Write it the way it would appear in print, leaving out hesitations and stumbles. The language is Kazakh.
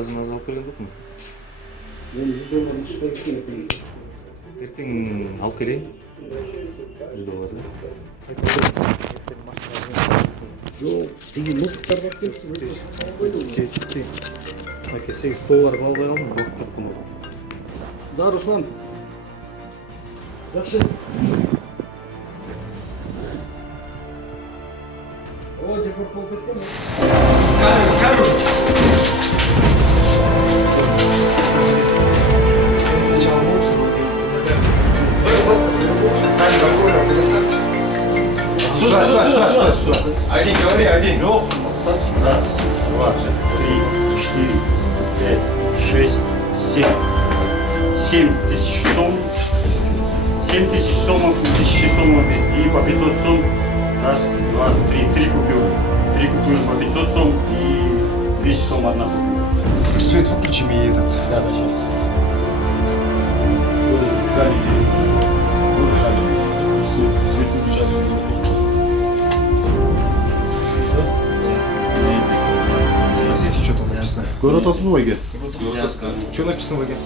жазыңызды алып келген жоқпун. Эртең алып келейин. Жүздө бар да. Жоқ, тиги мылтықтар бар келіпті. Аке 8 доллар албай қалдым, бокып жоқпын ол. Да, Руслан. Жақсы. О, депорт болып кеткен. Сами спокойно, сюда. Один, говори, один. Раз, два, три, 4, 5, 6, 7. 7 тысяч сом. 7 тысяч сомов, 1000 сомов и по 500 сом. Раз, два, три. 3 купюры. 3 купюры по 500 сом и 200 сом одна купюра. Свет выключи мне этот. Да, сейчас. Свет выключали. Смотрите, что там написано. Город Азбу, Ваге. Что Что написано, Ваге?